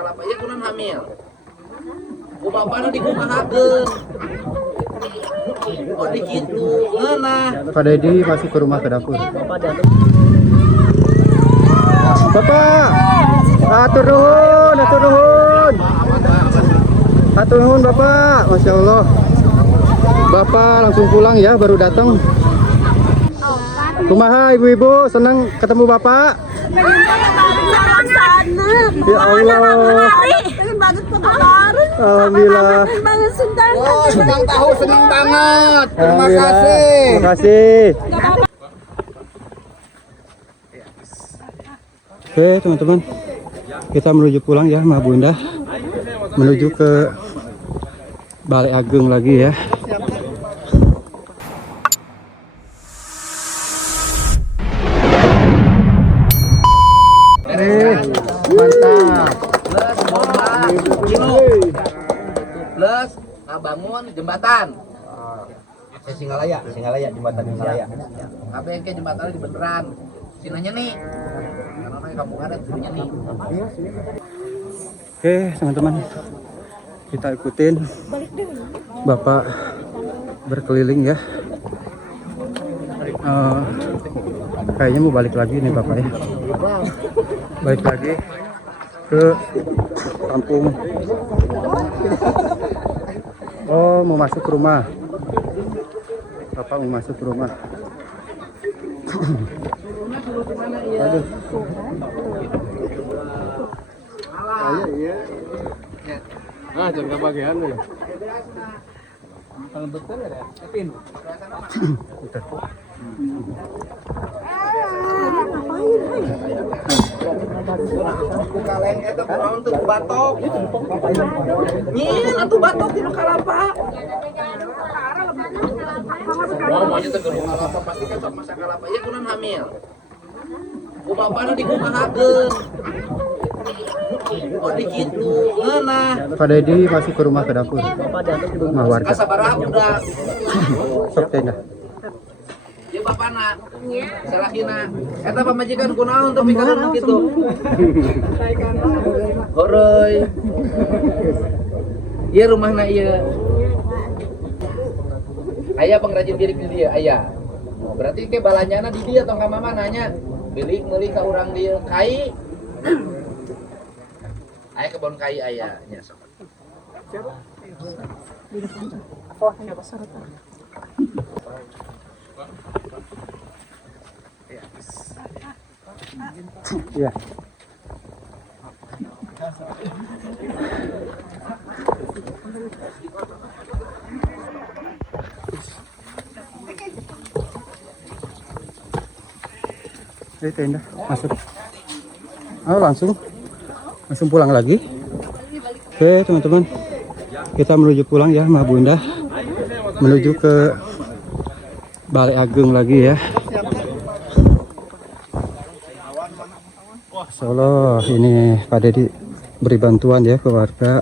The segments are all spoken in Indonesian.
kalapa ya kunan hamil. Ku bapana dikumahakeun. Oh dikitu, ngeunah. Pak Dedi masuk ke rumah ke dapur. Bapak, atur nuhun, atur nuhun. Atur nuhun Bapak, Masya Allah. Bapak langsung pulang ya, baru datang. Kumaha ibu-ibu, senang ketemu Bapak? Ya Allah. Alhamdulillah. Oh, senang tahu, senang banget. Terima Alhamdulillah. kasih. Terima kasih. Oke teman-teman, kita menuju pulang ya sama Bunda, menuju ke Balai Ageng lagi ya. Mantap. Plus bomba kilo. Plus ngabangun jembatan. Singalaya jembatan Singalaya. KBNK jembatannya di beneran. Sinanya nih. Karena kampung adat dulunya nih. Oke teman-teman, kita ikutin Bapak berkeliling ya. Kayaknya mau balik lagi nih Bapak ya. Balik lagi ke kampung. Oh, mau masuk ke rumah. Bapak mau masuk ke rumah. Aduh. Iya. Ah, jangan bagian nih. Kalau betul ya, Epin. Kaleng eta kunaon teu batok. Nyin atuh batok di kalapa. Wah, maunya teh gerbong kalapa pasti kan sok masak kalapa ya kunan hamil. Ku bapana dikumahakeun. Oh dikitu, ngeunah. Pak Dedi masuk ke rumah ke dapur. Rumah warga. Kasabaraha budak. Sok tenda. Ieu bapana. Salahina. Eta pamajikan kunaon teu pikareun kitu. Horoy. Ieu rumahna ieu. Aya pengrajin bilik di dieu aya. Berarti ke balanyana di dieu tong ka mama nanya. Bilik meuli ka urang dieu kai. Aya kebon kai aya nya sok. Iya. Tenda masuk. Oh, langsung pulang lagi. Oke teman-teman, kita menuju pulang ya sama Bunda, menuju ke Balai Ageng lagi ya. Insya ini Pak Dedi beri bantuan ya ke warga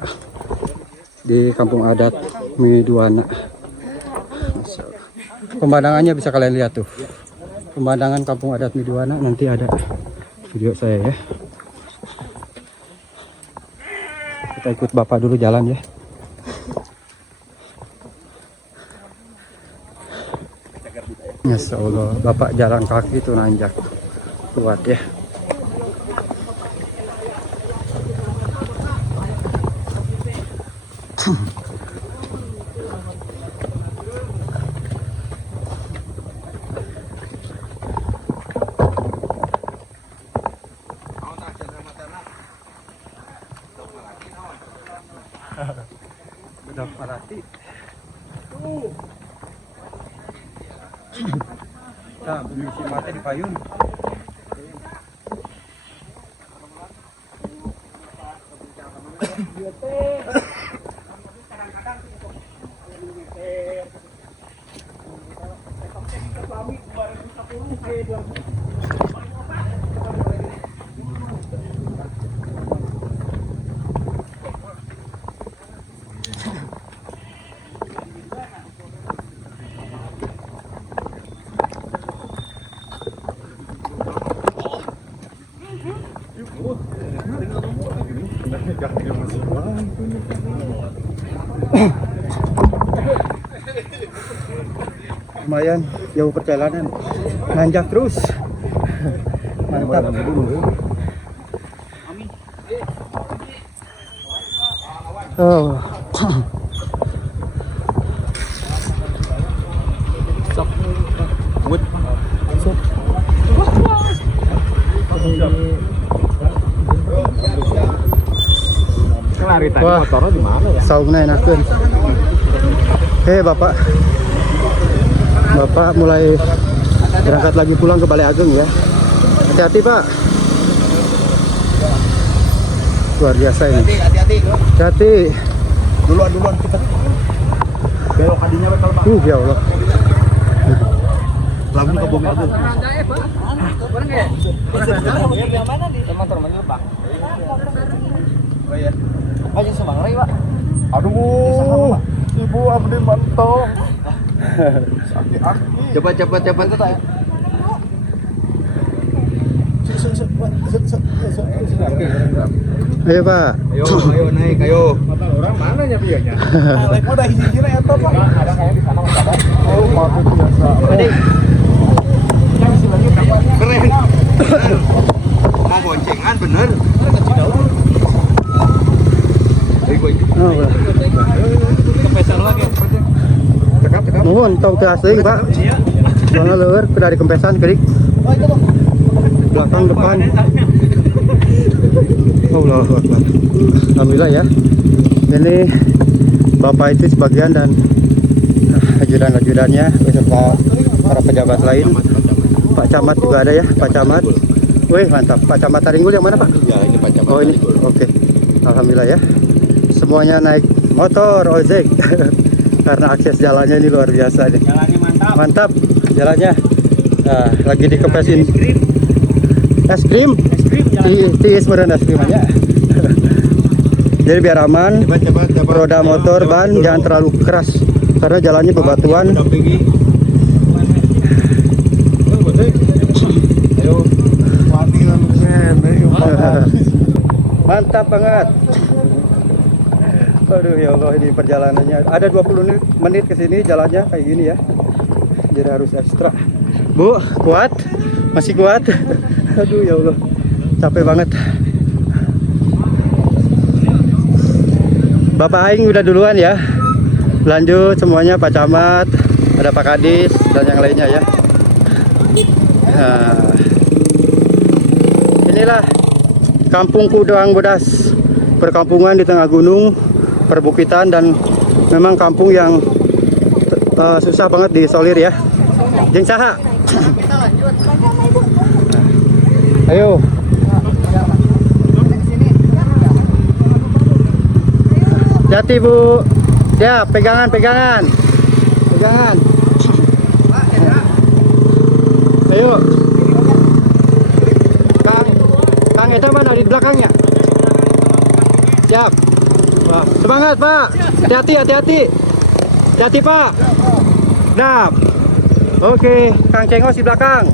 di kampung adat Miduana. Pemandangannya bisa kalian lihat tuh, pemandangan kampung adat Miduana. Nanti ada video saya ya. Kita ikut Bapak dulu jalan ya. Masya Allah, Bapak jalan kaki itu nanjak kuat ya. Udah parati. Nah, bumi si mata di payung. Lumayan jauh perjalanan, nanjak terus. Mantap. Oh. Wah, motornya di mana ya? saungnya enakeun. Oke, Bapak. Bapak mulai berangkat lagi pulang ke Balai Ageng ya. Hati-hati, Pak. Luar biasa ini. Hati-hati. Hati. Duluan kita. Belok adinya betul Pak. Ya Allah. Langsung ke Bumi Agung. Oh iya. Aja Semangrai, Pak. Aduh. Ibu abdi mantong. Cepat. Ayo, Pak. Ayo naik, ayo. Orang mana nya biayanya? Naik udah hiji-hijina eta, Pak. Ada kayak di sana ada. Oh, mati biasa. Keren. Mau boncengan bener. Oh, Kepesan lagi. Cekap. mohon tong teu asing, Pak. Soalnya leueur kudu dikempesan keudik. Belakang depan. Allahu Akbar. Alhamdulillah ya. Ini Bapak itu sebagian dan ajudan-ajudannya beserta para pejabat lain. Pak Camat juga ada ya, Pak Camat. Wih, mantap. Pak Camat Taringgul yang mana, Pak? Ya, ini Pak Camat. Oh, ini. Oke. Alhamdulillah ya. Semuanya naik motor ojek. Karena akses jalannya ini luar biasa nih. Jalannya mantap. Mantap jalannya. Nah, lagi dikepesin es krim. Tiis meureun es krim aja. Jadi biar aman. Cepat. Roda motor ban jangan terlalu keras karena jalannya bebatuan. Ayo. Mantap banget. Aduh ya Allah, ini perjalanannya ada 20 menit ke sini jalannya kayak gini ya. Jadi harus ekstra. Bu, kuat? Masih kuat? Aduh ya Allah. Capek banget. Bapak Aing udah duluan ya. Lanjut semuanya Pak Camat, ada Pak Kadis dan yang lainnya ya. Nah, inilah Kampung Kudoang Bodas, perkampungan di tengah gunung, perbukitan, dan memang kampung yang susah banget disolir ya. Jeung saha? Ayo. Hati Bu. Ya, pegangan. Ayo. Kang eta mana di belakangnya? Siap. Wah, semangat, Pak. Hati-hati. Hati, Pak. Dap. Oke, Kang Cengos di belakang.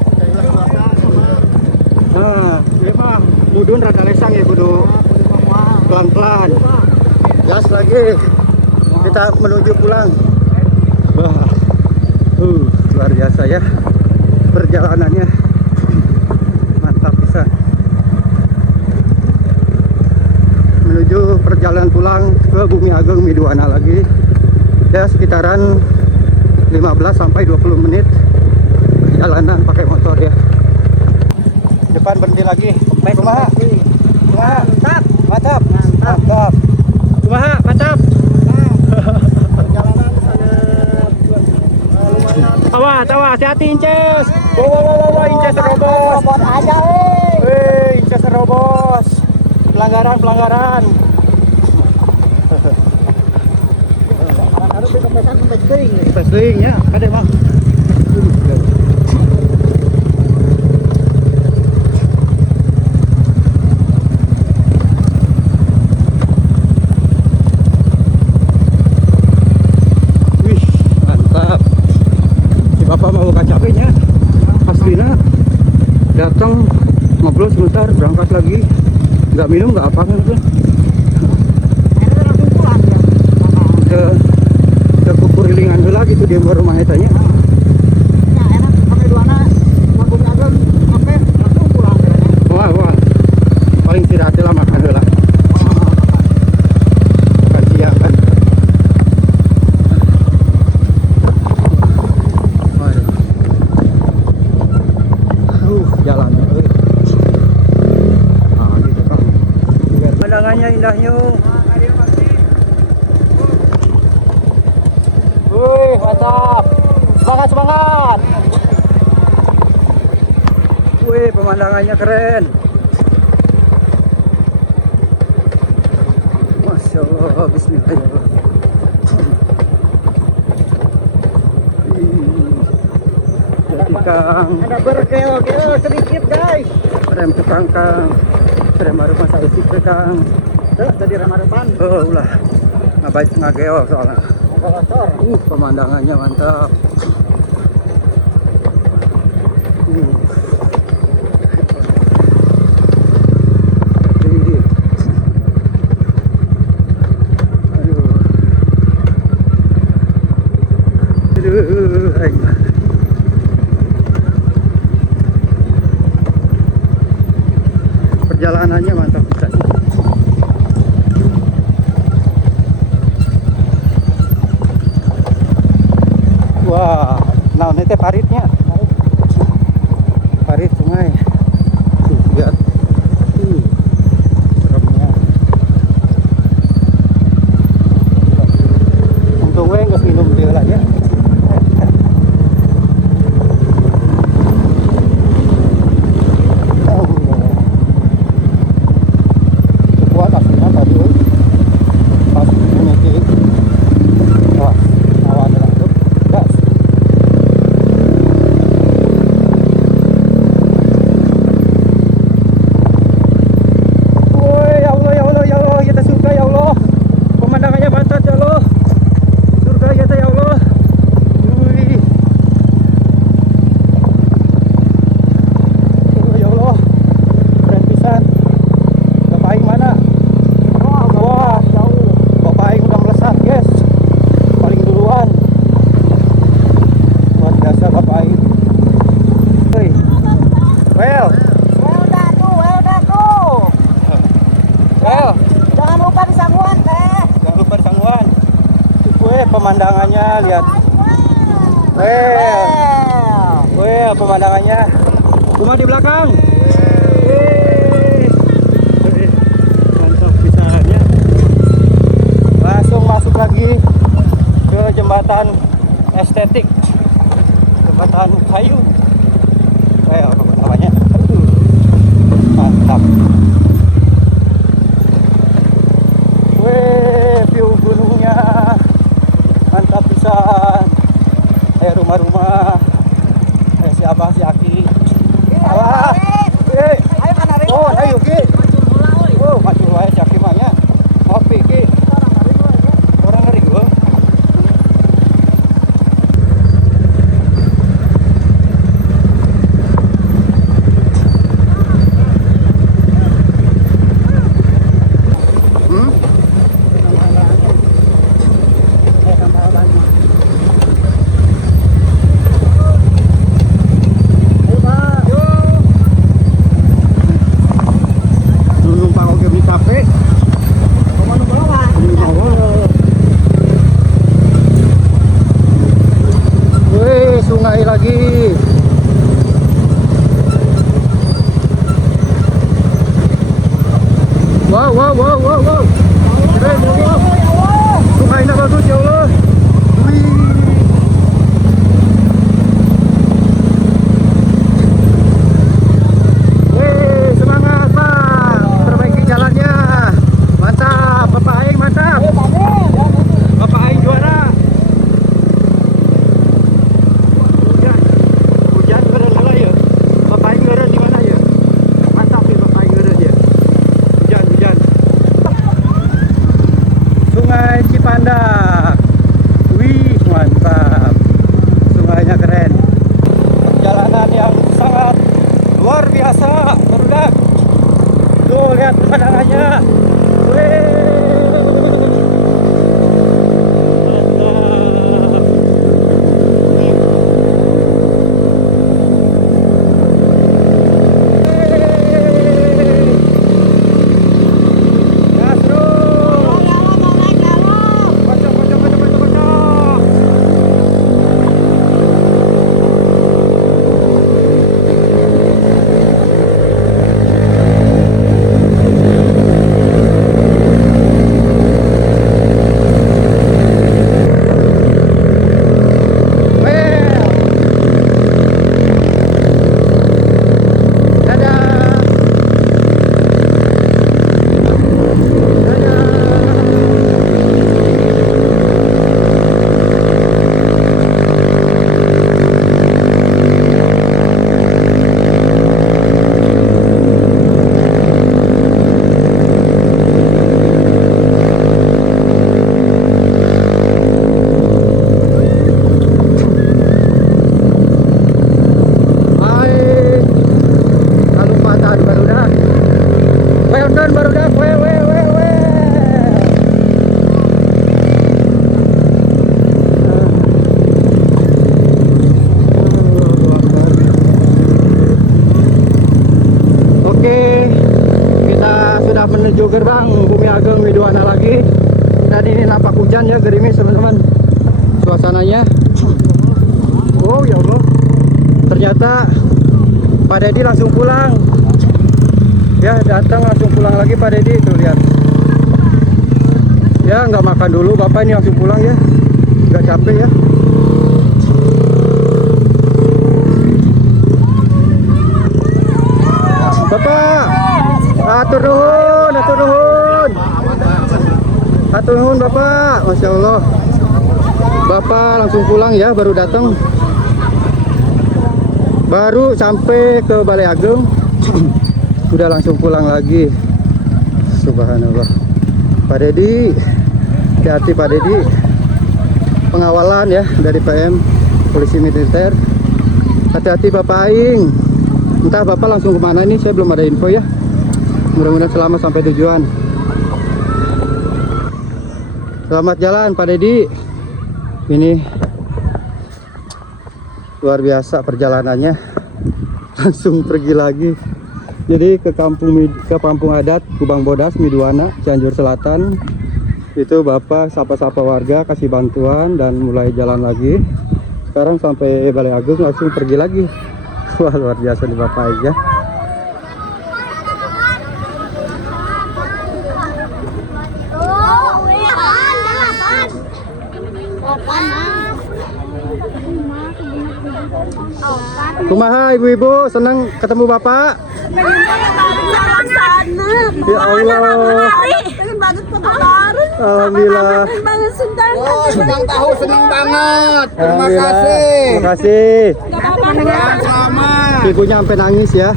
Nah, ini mah mudun rada lesang ya, kudu pelan-pelan. Gas lagi. Kita menuju pulang. Wah. Luar biasa ya perjalanannya. Mantap bisa. Menuju perjalanan pulang ke Bumi Agung Miduana lagi. Ya sekitaran 15 sampai 20 menit perjalanan pakai motor ya. Depan berhenti lagi. Kumaha? Mantap. Kumaha? Mantap. Perjalanan sangat tawa, hati-hati Inces. Wow, Inces terobos. Aja, Inces terobos. Pelanggaran. harus dikepesan sampai kering nih. Pesling ya, kade mah. Wih, mantap. Si Bapak mau kacapenya. Aslina datang ngobrol sebentar, berangkat lagi. Nggak minum, nggak apa kan? indahnya. Wih, mantap. Semangat, semangat. Wih, pemandangannya keren. Masya Allah, bismillahirrahmanirrahim. Jadi kang, Ada bergeo-geo sedikit, guys. rem tukang kang, rem baru masa utik kang. Tuh, tadi remarepan. Oh ulah, ngabaik ngageo soalnya. Kotor. Pemandangannya mantap. Wih. Aduh, aduh. Perjalanannya mantap bisa. Wah, nah ini teh paritnya. Parit sungai. Tuh, lihat. Seremnya. Untung we geus minum deui lah ya. Kuat aslinya tadi. Pas ini wah, awan langsung gas. Woi, ya Allah, ya Allah, ya Allah, kita surga ya Allah. Pemandangannya mantap ya Allah. Surga kita ya Allah. Wih. Oh, ya Allah. Keren pisan. Bapak Aing mana? Wah, jauh. Bapak Aing udah melesat, guys. Paling duluan. Luar biasa Bapak Aing. Hei. Well. Well. Jangan lupa di sangguan, teh. Jangan lupa di Sangguan. Weh, pemandangannya lihat. Weh, pemandangannya. Cuma di belakang. Weh. Mantap pisannya. Langsung masuk lagi ke jembatan estetik. Jembatan kayu. Apa namanya? Mantap. Weh, view gunungnya mantap pisan. Rumah-rumah. Si Abah, si Aki. Alah. Oh, ayo Ki. Oh, maju wae si Aki mah nya. Ngopi Ki. Orang ngeri gua. Numpang oke beli capek. Wih, sungai lagi. Wow, wow, wow, wow, wow. Keren, wow. Sungainya bagus ya Allah. Wih. Wih, semangat Pak. Perbaiki jalannya. Mantap, Bapak Aing mantap. Bapak Aing juara. Hujan keren lah ya. Bapak Aing keren di mana ya? Mantap nih Bapak Aing keren ya. Hujan. Sungai Cipandak. Wih, mantap. Sungainya keren. Perjalanan yang sangat luar biasa, produk. Tuh, lihat pemandangannya. Wih. Mantap. Miduana lagi. Dan ini nampak hujan ya, gerimis teman-teman. Suasananya. Oh ya Allah. Ternyata Pak Dedi langsung pulang. Ya datang langsung pulang lagi Pak Dedi, tuh lihat. Ya nggak makan dulu Bapak, ini langsung pulang ya. Nggak capek ya. Bapak, atur nuhun, atur nuhun. Atur nuhun Bapak, Masya Allah. Bapak langsung pulang ya, baru datang. Baru sampai ke Balai Ageng. Udah langsung pulang lagi. Subhanallah. Pak Dedi, hati-hati Pak Dedi. Pengawalan ya dari PM Polisi Militer. Hati-hati Bapak Aing. Entah Bapak langsung kemana ini, saya belum ada info ya. Mudah-mudahan selamat sampai tujuan. Selamat jalan Pak Dedi. Ini luar biasa perjalanannya. Langsung pergi lagi. Jadi ke kampung adat Kubang Bodas Miduana, Cianjur Selatan. Itu Bapak sapa-sapa warga, kasih bantuan dan mulai jalan lagi. Sekarang sampai Balai Ageng langsung pergi lagi. Wah luar biasa nih Bapak ya. Kumaha ibu-ibu, senang ketemu Bapak? Ya Allah. Alhamdulillah. Senang tahu, senang banget. Terima Alhamdulillah. kasih. Terima kasih. Selamat. Ibunya sampai nangis ya.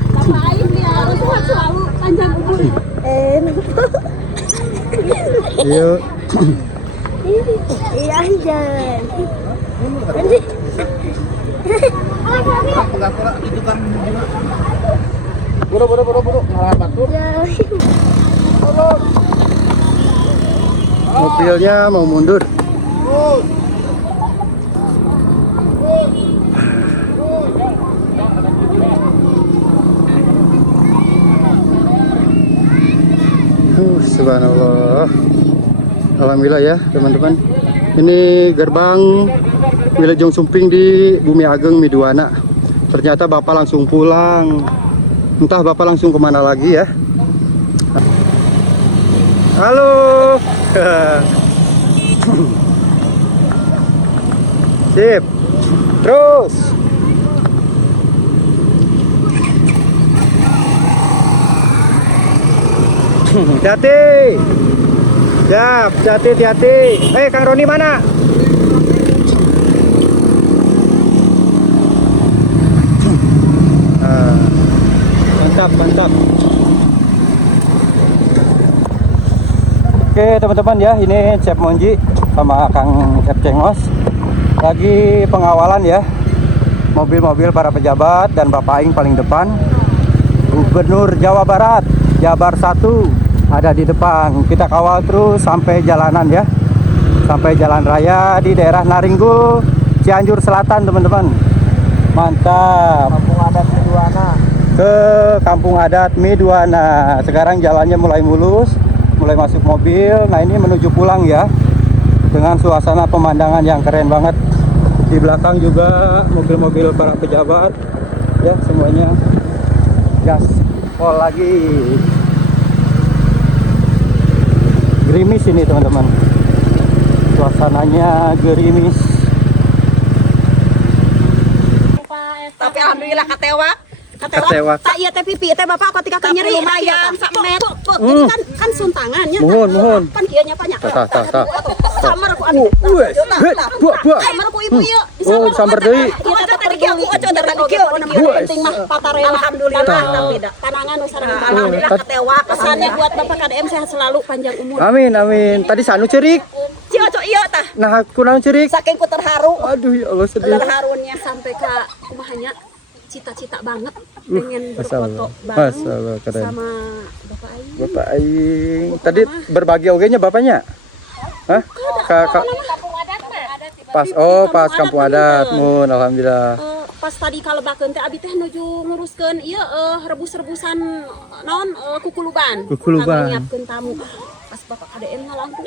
Yuk. Iya, jangan. Buru. Malah batur. Mobilnya mau mundur. Subhanallah. Alhamdulillah ya teman-teman. Ini gerbang Wilujeng Sumping di Bumi Ageng Miduana. Ternyata Bapak langsung pulang. Entah Bapak langsung kemana lagi ya. Halo. Sip. Terus. Hati-hati. Siap, hati-hati. Kang Roni mana? Mantap. Oke teman-teman ya, ini Chef Monji sama Kang Chef Cengos lagi pengawalan ya mobil-mobil para pejabat dan Bapak Aing paling depan. Gubernur Jawa Barat Jabar 1 ada di depan. Kita kawal terus sampai jalanan ya, sampai jalan raya di daerah Naringgul, Cianjur Selatan teman-teman. Mantap. Kampung adat Miduana. Ke kampung adat Miduana. Sekarang jalannya mulai mulus, mulai masuk mobil. Nah ini menuju pulang ya, dengan suasana pemandangan yang keren banget. Di belakang juga mobil-mobil para pejabat ya, semuanya gas pol lagi. Gerimis ini teman-teman, suasananya gerimis. Tapi alhamdulillah katewa. Katewa. Tak iya teh pipi teh Bapak ketika nyeri lumayan sak met. Kan suntangannya. Mohon. Pan kieu nya banyak. Ta. Samar aku anu. Wes, buah. Samar aku ibu ieu. Oh, sambar deui. Ieu teh pergi aku aco dari kieu. Penting mah patarela. Alhamdulillah. Tanangan nu sareng alhamdulillah katewa. Pesannya buat Bapak KDM sehat selalu, panjang umur. Amin. Tadi Sanu cerik. Cio ieu tah. Nah, kunaon cerik? Saking ku terharu. Aduh ya Allah sedih. Terharunya sampai ke kumahanya. Cita-cita banget pengen berfoto bareng Masalah keren. sama Bapak Aing. Bapak Aing. Tadi berbagi ogenya bapaknya? Hah? Pas kampung adat. Mun alhamdulillah. Pas tadi kalebakeun teh abi teh nuju nguruskeun ieu rebus-rebusan naon kukuluban. Kukuluban. Kanggo nyiapkeun tamu. Pas Bapak KDM ngalangku.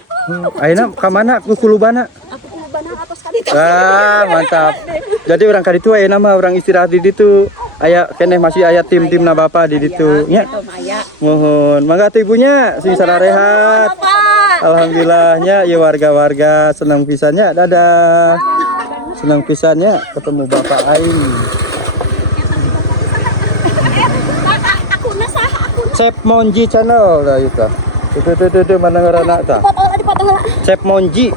Ayeuna ka mana ku kulubana? Aku kulubana atas kali itu. Ah, mantap. Jadi orang kaditu ayeuna mah orang istirahat di ditu. Aya keneh masih aya tim-timna Bapak di ditu nya. Itu Maya. Mohon. Mangga atuh ibunya sing sararehat. Bapak. Alhamdulillahnya ya warga-warga senang pisannya. Dadah. Senang pisannya ketemu Bapak aing. Aku nasah aku. Chef Monji channel dah itu. Tuh mana ngarana tah? Dipotong lah. Chef Monji.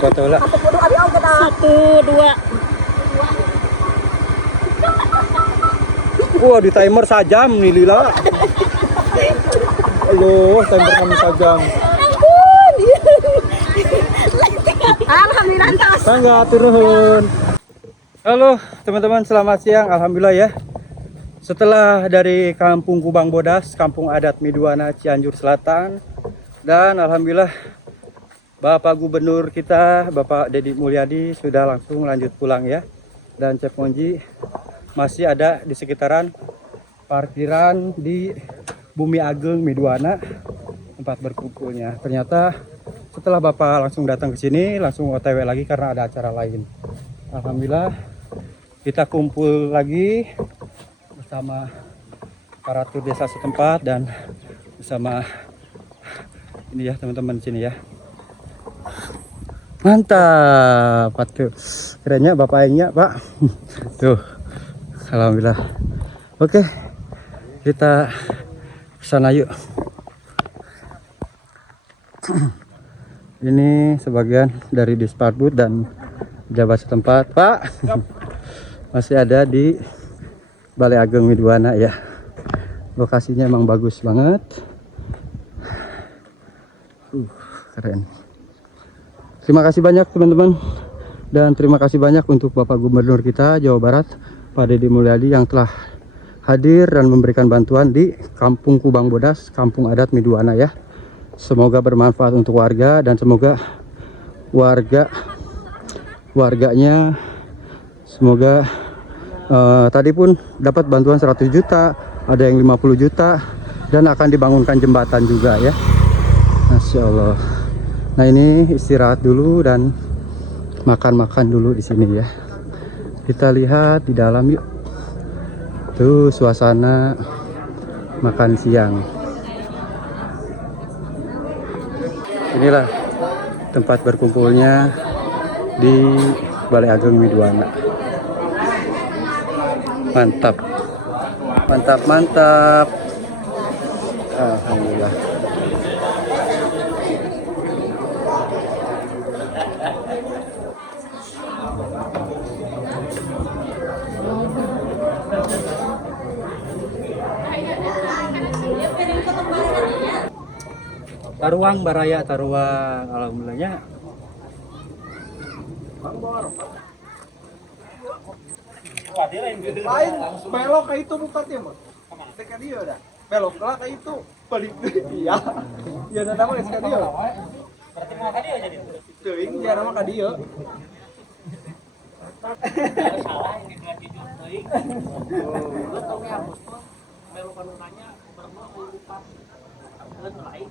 Foto lah. 1 2. Wah, di timer sajam nih Lila. Aduh, timer kami sajam. Alhamdulillah tos. Tangga turun. Halo teman-teman, selamat siang. Alhamdulillah ya. Setelah dari Kampung Kubang Bodas, Kampung Adat Miduana Cianjur Selatan, dan alhamdulillah Bapak Gubernur kita, Bapak Deddy Mulyadi sudah langsung lanjut pulang ya. Dan Chef Monji masih ada di sekitaran parkiran di Bumi Ageng Miduana tempat berkumpulnya. Ternyata setelah Bapak langsung datang ke sini, langsung OTW lagi karena ada acara lain. Alhamdulillah kita kumpul lagi bersama aparatur desa setempat dan bersama ini ya teman-teman sini ya. Mantap, tuh kerennya bapaknya Pak. Tuh, alhamdulillah. Oke, kita kesana yuk. Ini sebagian dari Disparbud dan pejabat setempat. Pak, masih ada di Balai Ageng Miduana ya. Lokasinya emang bagus banget. Keren. Terima kasih banyak teman-teman. Dan terima kasih banyak untuk Bapak Gubernur kita Jawa Barat, Pak Deddy Mulyadi yang telah hadir dan memberikan bantuan di Kampung Kubang Bodas, Kampung Adat Miduana ya. Semoga bermanfaat untuk warga dan semoga warganya semoga tadi pun dapat bantuan 100 juta, ada yang 50 juta dan akan dibangunkan jembatan juga ya. Masya Allah. Nah ini istirahat dulu dan makan-makan dulu di sini ya. Kita lihat di dalam yuk. Tuh suasana makan siang. Inilah tempat berkumpulnya di Balai Ageng Miduana. Mantap, mantap, mantap. Alhamdulillah. Taruang Baraya, Taruang, alhamdulillahnya. Lain belok ke itu bupati mah. Dekat dia dah. Belok lah ke itu. Balik dia. Dia nama ke dia. Berarti mau ka dia jadi. Teuing dia nama ka dia. Salah ini gratitude teuing. Lu tau ge hapus tuh. Belok kanunanya berno 4. Lain.